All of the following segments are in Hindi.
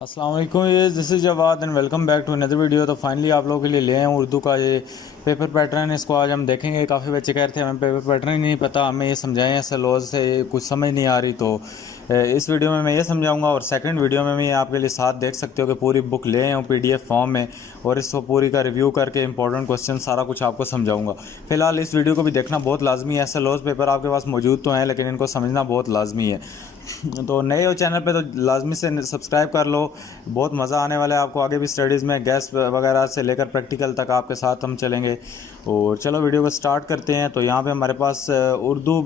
अस्सलाम वालेकुम, ये this is Jawad and welcome back to another video. तो फाइनली आप लोगों के लिए ले आए हूँ उर्दू का ये पेपर पैटर्न। इसको आज हम देखेंगे। काफ़ी बच्चे कह रहे थे हमें पेपर पैटर्न ही नहीं पता, हमें ये समझाएं, ऐसे लॉज से कुछ समझ नहीं आ रही। तो इस वीडियो में मैं ये समझाऊंगा और सेकंड वीडियो में मैं आपके लिए साथ देख सकते हो कि पूरी बुक ले आए हूँ PDF फॉर्म में, और इसको पूरी का रिव्यू करके इंपॉर्टेंट क्वेश्चन सारा कुछ आपको समझाऊंगा। फिलहाल इस वीडियो को भी देखना बहुत लाजमी है। ऐसे लॉज पेपर आपके पास मौजूद तो हैं, लेकिन इनको समझना बहुत लाजमी है। तो नए हो चैनल पे तो लाजमी से सब्सक्राइब कर लो। बहुत मज़ा आने वाला है आपको आगे भी स्टडीज़ में, गैस वगैरह से लेकर प्रैक्टिकल तक आपके साथ हम चलेंगे। और चलो वीडियो को स्टार्ट करते हैं। तो यहाँ पे हमारे पास उर्दू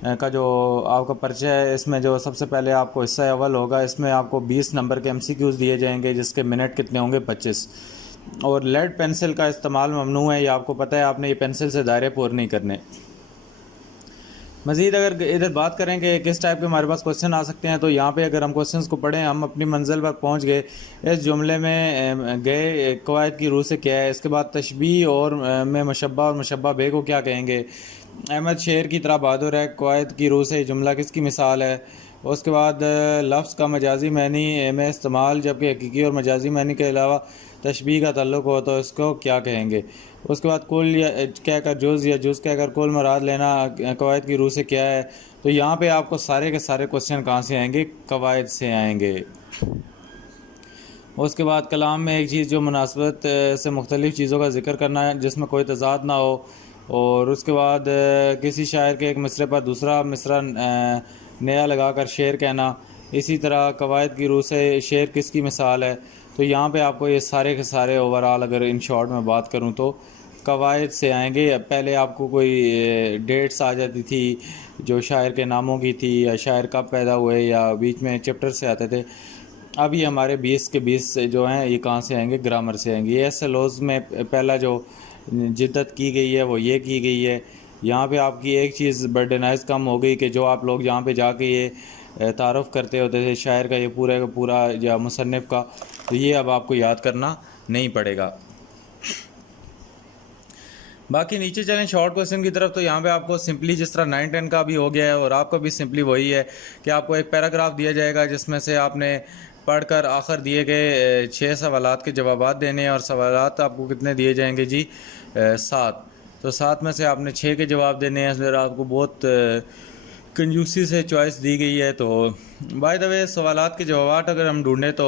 का जो आपका परिचय है, इसमें जो सबसे पहले आपको हिस्सा अव्वल होगा, इसमें आपको 20 नंबर के MCQs दिए जाएंगे, जिसके मिनट कितने होंगे 25। और लेड पेंसिल का इस्तेमाल ममनू है, ये आपको पता है, आपने ये पेंसिल से दायरे पूरे नहीं करने। मज़ीद अगर इधर बात करें कि किस टाइप के हमारे पास क्वेश्चन आ सकते हैं, तो यहाँ पे अगर हम क्वेश्चंस को पढ़ें, हम अपनी मंजिल पर पहुँच गए, इस जुमले में गए कवायद की रूह से क्या है, इसके बाद तशबीह और में मुशब्बा और मुशब्बा बे को क्या कहेंगे, अहमद शेर की तरह बहादुर है, कवायद की रूह से जुमला किसकी मिसाल है। उसके बाद लफ्ज़ का मजाजी मैनी में इस्तेमाल, जबकि हकीकी और मजाजी मैनी के अलावा तशबीह का ताल्लुक हो तो इसको क्या कहेंगे। उसके बाद कुल या कहकर जुज़ या जुज़ कहकर कुल मुराद लेना कवायद की रूह से क्या है। तो यहाँ पे आपको सारे के सारे क्वेश्चन कहाँ से आएंगे, कवायद से आएंगे। उसके बाद कलाम में एक चीज़ जो मुनासबत से मुख्तलिफ़ चीज़ों का जिक्र करना है जिसमें कोई तजाद ना हो। और उसके बाद किसी शायर के एक मिसरे पर दूसरा मिसरा नया लगाकर शेर कहना। इसी तरह कवायद की रूह से शेर किसकी मिसाल है। तो यहाँ पे आपको ये सारे के सारे ओवरऑल अगर इन शॉर्ट में बात करूँ तो कवायद से आएंगे। पहले आपको कोई डेट्स आ जाती थी जो शायर के नामों की थी, या शायर कब पैदा हुए, या बीच में चैप्टर से आते थे। अब ये हमारे 20 के 20 जो हैं ये कहाँ से आएंगे, ग्रामर से आएंगे। ये ऐसे लॉज में पहला जो जिद्दत की गई है वो ये की गई है। यहाँ पे आपकी एक चीज़ बर्डनाइज कम हो गई कि जो आप लोग यहाँ पे जाके ये तारुफ़ करते होते थे शायर का ये पूरा का पूरा या मुसन्निफ़ का, तो ये अब आपको याद करना नहीं पड़ेगा। बाकी नीचे चलें शॉर्ट क्वेश्चन की तरफ। तो यहाँ पे आपको सिंपली जिस तरह 9-10 का भी हो गया है, और आपका भी सिंपली वही है कि आपको एक पैराग्राफ दिया जाएगा जिसमें से आपने पढ़कर आखिर दिए गए 6 सवालात के जवाबात देने हैं। और सवालात आपको कितने दिए जाएंगे जी, 7। तो 7 में से आपने 6 के जवाब देने हैं। फिर आपको बहुत कंजूसी से चॉइस दी गई है। तो बाय द वे सवालात के जवाब अगर हम ढूंढें तो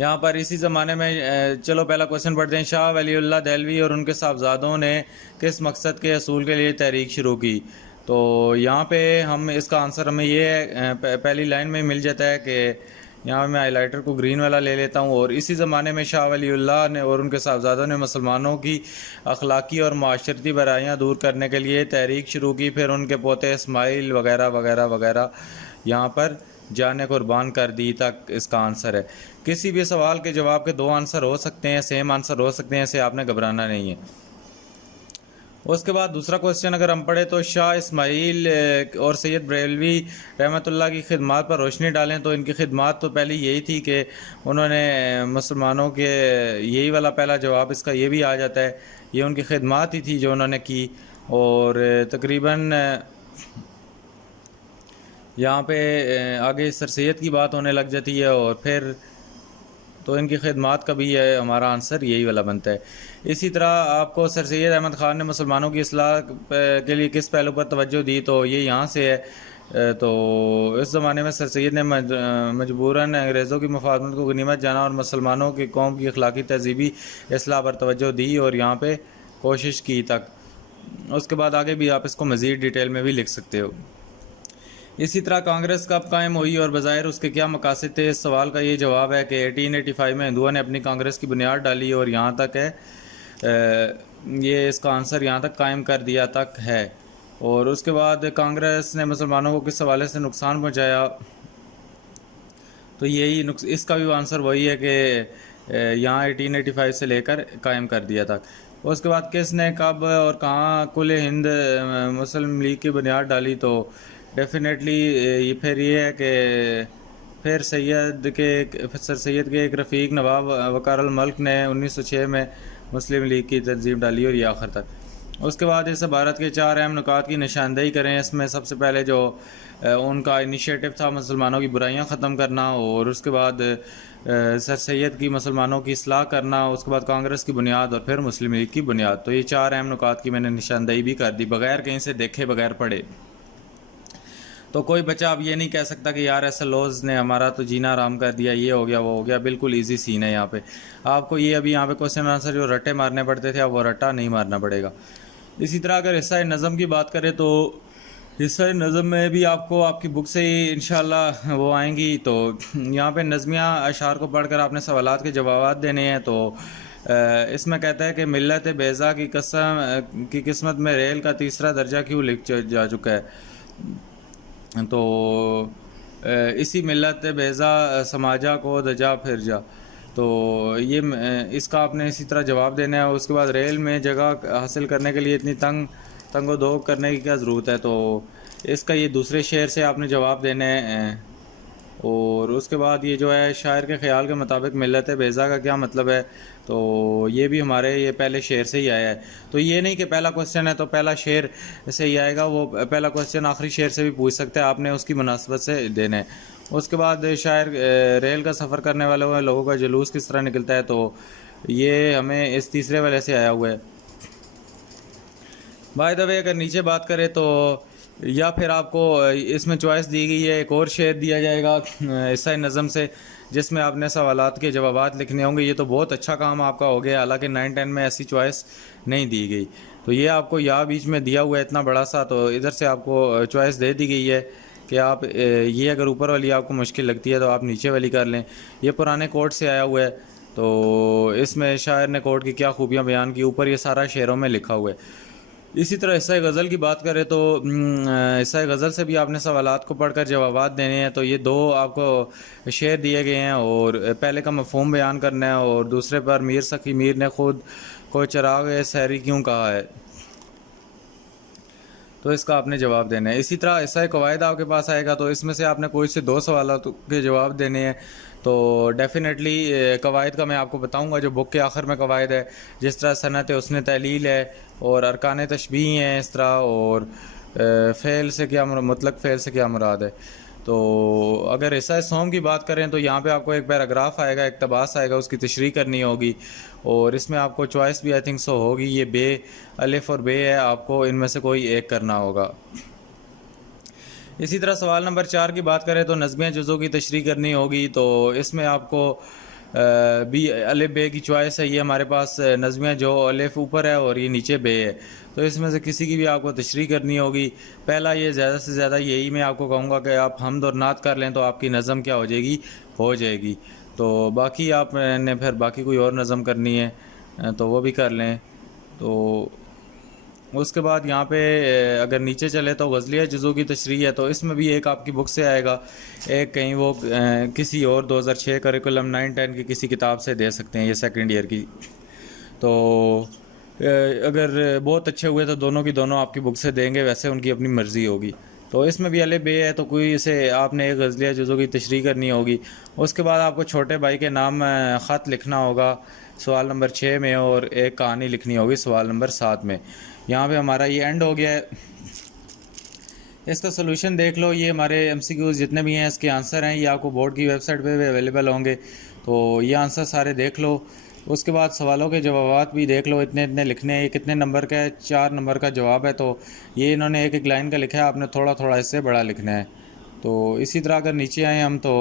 यहाँ पर इसी ज़माने में चलो पहला क्वेश्चन पढ़ते हैं। शाह वलीउल्लाह दहलवी और उनके साहबजादों ने किस मकसद के असूल के लिए तहरीक शुरू की। तो यहाँ पे हम इसका आंसर हमें ये पहली लाइन में मिल जाता है कि यहाँ मैं हाईलाइटर को ग्रीन वाला ले लेता हूँ। और इसी ज़माने में शाह वलीउल्लाह ने और उनके साहबजादों ने मुसलमानों की अखलाकी और माशरती बुराइयाँ दूर करने के लिए तहरीक शुरू की। फिर उनके पोते इस्माइल वगैरह वगैरह वगैरह यहाँ पर जाने कुर्बान कर दी तक इसका आंसर है। किसी भी सवाल के जवाब के 2 आंसर हो सकते हैं, सेम आंसर हो सकते हैं, इसे आपने घबराना नहीं है। उसके बाद दूसरा क्वेश्चन अगर हम पढ़े तो शाह इस्माइल और सैयद बरेलवी रहमतुल्लाह की खिदमत पर रोशनी डालें। तो इनकी खिदमत तो पहले यही थी कि उन्होंने मुसलमानों के, यही वाला पहला जवाब इसका ये भी आ जाता है, ये उनकी खिदमत ही थी जो उन्होंने की। और तकरीबन यहाँ पे आगे सर सैयद की बात होने लग जाती है, और फिर तो इनकी खिदमत का भी है, हमारा आंसर यही वाला बनता है। इसी तरह आपको सर सैयद अहमद ख़ान ने मुसलमानों की इस्लाह के लिए किस पहलू पर तवज्जो दी। तो ये यहाँ से है। तो इस ज़माने में सर सैयद ने मजबूरन अंग्रेज़ों की मुफादमत को गनीमत जाना और मुसलमानों की कौम की अखलाकी तहजीबी इस्लाह पर तवज्जो दी, और यहाँ पर कोशिश की तक। उसके बाद आगे भी आप इसको मज़ीद डिटेल में भी लिख सकते हो। इसी तरह कांग्रेस कब कायम हुई और बज़ाहिर उसके क्या मकासद थे। इस सवाल का ये जवाब है कि 1885 में हिंदुओं ने अपनी कांग्रेस की बुनियाद डाली, और यहाँ तक है, ये इसका आंसर यहाँ तक कायम कर दिया तक है। और उसके बाद कांग्रेस ने मुसलमानों को किस हवाले से नुकसान पहुँचाया। तो यही इसका भी आंसर वही है कि यहाँ 1885 से लेकर कायम कर दिया तक। उसके बाद किसने कब और कहाँ कुल हिंद मुस्लिम लीग की बुनियाद डाली। तो डेफिनेटली ये फिर ये है कि फिर सर सैयद के एक रफ़ीक नवाब वकार अल मल्क ने 1906 में मुस्लिम लीग की तंजीम डाली, और ये आखिर तक। उसके बाद इस भारत के 4 अहम नुकात की निशानदेही करें। इसमें सबसे पहले जो उनका इनिशिएटिव था मुसलमानों की बुराइयां ख़त्म करना, और उसके बाद सर सैयद की मुसलमानों की इस्लाह करना, उसके बाद कांग्रेस की बुनियाद और फिर मुस्लिम लीग की बुनियाद। तो ये 4 अहम नुकात की मैंने निशानदेही भी कर दी बगैर कहीं से देखे, बगैर पढ़े। तो कोई बच्चा अब ये नहीं कह सकता कि यार ऐसे लॉज ने हमारा तो जीना आराम कर दिया, ये हो गया वो हो गया। बिल्कुल इजी सीन है यहाँ पे। आपको ये अभी यहाँ पे क्वेश्चन आंसर जो रट्टे मारने पड़ते थे अब वो रट्टा नहीं मारना पड़ेगा। इसी तरह अगर हिस्सा नज़म की बात करें तो हिस्सा नज़म में भी आपको आपकी बुक से ही इंशाल्लाह वो आएंगी। तो यहाँ पे नज़मिया अशार को पढ़कर आपने सवालात के जवाब देने हैं। तो इसमें कहता है कि मिल्लत बेज़ा की किस्मत में रेल का तीसरा दर्जा क्यों लिख जा चुका है। तो इसी मिल्लत बेज़ा समाजा को दजा फिर जा। तो ये इसका आपने इसी तरह जवाब देना है। उसके बाद रेल में जगह हासिल करने के लिए इतनी तंगो दो करने की क्या ज़रूरत है। तो इसका ये दूसरे शेर से आपने जवाब देने हैं। और उसके बाद ये जो है शायर के ख्याल के मुताबिक मिल्लत बेज़ा का क्या मतलब है। तो ये भी हमारे ये पहले शेर से ही आया है। तो ये नहीं कि पहला क्वेश्चन है तो पहला शेर से ही आएगा, वो पहला क्वेश्चन आखिरी शेर से भी पूछ सकते हैं, आपने उसकी मुनासबत से देना है। उसके बाद शायर रेल का सफ़र करने वाले लोगों का जुलूस किस तरह निकलता है। तो ये हमें इस तीसरे वाले से आया हुआ है। बाय द वे अगर नीचे बात करें तो या फिर आपको इसमें चॉइस दी गई है, एक और शेर दिया जाएगा हिस्सा नज़म से जिसमें आपने सवालात के जवाबात लिखने होंगे। ये तो बहुत अच्छा काम आपका हो गया, हालांकि 9-10 में ऐसी चॉइस नहीं दी गई। तो ये आपको यहाँ बीच में दिया हुआ है इतना बड़ा सा, तो इधर से आपको चॉइस दे दी गई है कि आप ये अगर ऊपर वाली आपको मुश्किल लगती है तो आप नीचे वाली कर लें। ये पुराने कोर्ट से आया हुआ है। तो इसमें शायर ने कोर्ट की क्या खूबियाँ बयान की, ऊपर ये सारा शेरों में लिखा हुआ है। इसी तरह हिस्सा गज़ल की बात करें तो हिस्सा गज़ल से भी आपने सवालात को पढ़कर जवाबात देने हैं। तो ये 2 आपको शेर दिए गए हैं, और पहले का मफ़हूम बयान करना है, और दूसरे पर मीर सखी मीर ने खुद को चिराग सहरी क्यों कहा है। तो इसका आपने जवाब देना है। इसी तरह हिस्सा कवायद आपके पास आएगा। तो इसमें से आपने कोई से 2 सवाल के जवाब देने हैं। तो डेफिनेटली कवायद का मैं आपको बताऊंगा जो बुक के आखिर में कवायद है, जिस तरह सनत उसने तहलील है और अरकान तशबीह हैं इस तरह, और फ़ेल से क्या मतलब फ़ेल से क्या मुराद है। तो अगर हिस्सा सोम की बात करें तो यहाँ पे आपको एक पैराग्राफ आएगा, इक़्तिबास आएगा, उसकी तशरीह करनी होगी, और इसमें आपको चॉइस भी आई थिंक सो होगी। ये बे अलिफ और बे है, आपको इनमें से कोई एक करना होगा। इसी तरह सवाल नंबर 4 की बात करें तो नज़्मिया जुज़ों की तशरीह करनी होगी। तो इसमें आपको बी अलिफ बे की चॉइस है। ये हमारे पास नज़्मिया जो अलिफ ऊपर है और ये नीचे बे है। तो इसमें से किसी की भी आपको तशरीह करनी होगी। पहला ये ज़्यादा से ज़्यादा यही मैं आपको कहूँगा कि आप हमद और नात कर लें तो आपकी नज़म क्या हो जाएगी, हो जाएगी। तो बाकी आपने फिर बाकी कोई और नज़म करनी है तो वो भी कर लें। तो उसके बाद यहाँ पे अगर नीचे चले तो गज़लिया जुज़ों की तशरीह है। तो इसमें भी एक आपकी बुक से आएगा, एक कहीं वो किसी और 2006 करिकुलम 9-10 की किसी किताब से दे सकते हैं, ये सेकंड ईयर की। तो अगर बहुत अच्छे हुए तो दोनों की दोनों आपकी बुक से देंगे, वैसे उनकी अपनी मर्ज़ी होगी। तो इसमें भी अले बे है, तो कोई इसे आपने एक गज़लिया जुज़ों की तशरीह करनी होगी। उसके बाद आपको छोटे भाई के नाम ख़त लिखना होगा सवाल नंबर 6 में, और एक कहानी लिखनी होगी सवाल नंबर 7 में। यहाँ पे हमारा ये एंड हो गया है। इसका सोल्यूशन देख लो, ये हमारे MCQs जितने भी हैं इसके आंसर हैं, ये आपको बोर्ड की वेबसाइट पे भी अवेलेबल होंगे। तो ये आंसर सारे देख लो। उसके बाद सवालों के जवाब भी देख लो, इतने इतने लिखने हैं। ये कितने नंबर का है, 4 नंबर का जवाब है। तो ये इन्होंने एक एक लाइन का लिखा है, आपने थोड़ा थोड़ा इससे बड़ा लिखना है। तो इसी तरह अगर नीचे आए हम तो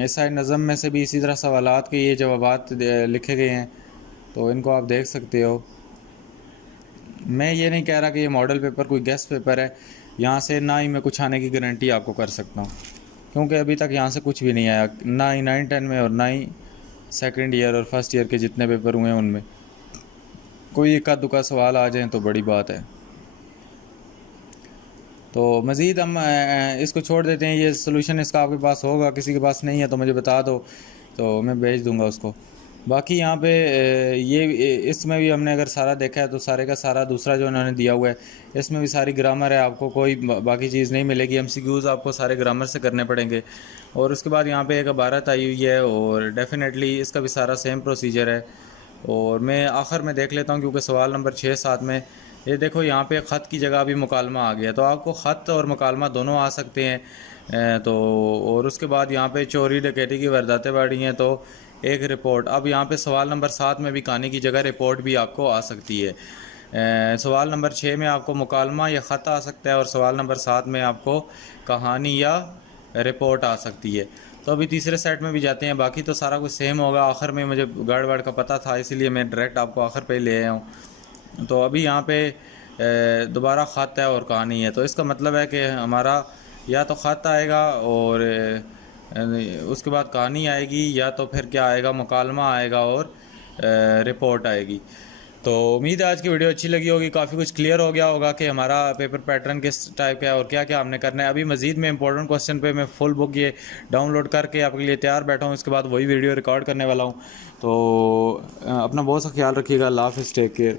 ऐसा नज़म में से भी इसी तरह सवालात के ये जवाबात लिखे गए हैं, तो इनको आप देख सकते हो। मैं ये नहीं कह रहा कि ये मॉडल पेपर कोई गेस्ट पेपर है, यहाँ से ना ही मैं कुछ आने की गारंटी आपको कर सकता हूँ, क्योंकि अभी तक यहाँ से कुछ भी नहीं आया, ना ही 9-10 में और ना ही सेकंड ईयर और फर्स्ट ईयर के जितने पेपर हुए हैं उनमें कोई इक्का दुक्का सवाल आ जाए तो बड़ी बात है। तो मज़ीद हम इसको छोड़ देते हैं। ये सोल्यूशन इसका आपके पास होगा, किसी के पास नहीं है तो मुझे बता दो, तो मैं भेज दूंगा उसको। बाकी यहाँ पे ये इसमें भी हमने अगर सारा देखा है तो सारे का सारा दूसरा जो उन्होंने दिया हुआ है इसमें भी सारी ग्रामर है, आपको कोई बाकी चीज़ नहीं मिलेगी। MCQs आपको सारे ग्रामर से करने पड़ेंगे। और उसके बाद यहाँ पे एक इबारत आई हुई है, और डेफिनेटली इसका भी सारा सेम प्रोसीजर है। और मैं आखिर में देख लेता हूँ, क्योंकि सवाल नंबर 6 7 में ये देखो यहाँ पे ख़त की जगह भी मुकालमा आ गया। तो आपको ख़त और मुकालमा दोनों आ सकते हैं। तो और उसके बाद यहाँ पे चोरी डकैती की वारदातें बढ़ी हैं तो एक रिपोर्ट। अब यहाँ पे सवाल नंबर 7 में भी कहानी की जगह रिपोर्ट भी आपको आ सकती है। सवाल नंबर 6 में आपको मुकालमा या ख़त आ सकता है और सवाल नंबर 7 में आपको कहानी या रिपोर्ट आ सकती है। तो अभी तीसरे सेट में भी जाते हैं। बाकी तो सारा कुछ सेम होगा। आखिर में मुझे गड़बड़ का पता था, इसीलिए मैं डायरेक्ट आपको आखिर पे ले आया हूँ। तो अभी यहाँ पे दोबारा ख़त है और कहानी है। तो इसका मतलब है कि हमारा या तो ख़त आएगा और उसके बाद कहानी आएगी, या तो फिर क्या आएगा, मुकालमा आएगा और रिपोर्ट आएगी। तो उम्मीद है आज की वीडियो अच्छी लगी होगी, काफ़ी कुछ क्लियर हो गया होगा कि हमारा पेपर पैटर्न किस टाइप का है और क्या क्या हमने करना है। अभी मज़ीद में इंपॉर्टेंट क्वेश्चन पे मैं फुल बुक ये डाउनलोड करके आपके लिए तैयार बैठा हूँ। इसके बाद वही वीडियो रिकॉर्ड करने वाला हूँ। तो अपना बहुत सा ख्याल रखिएगा। अल्लाह हाफ़िज़, टेक केयर।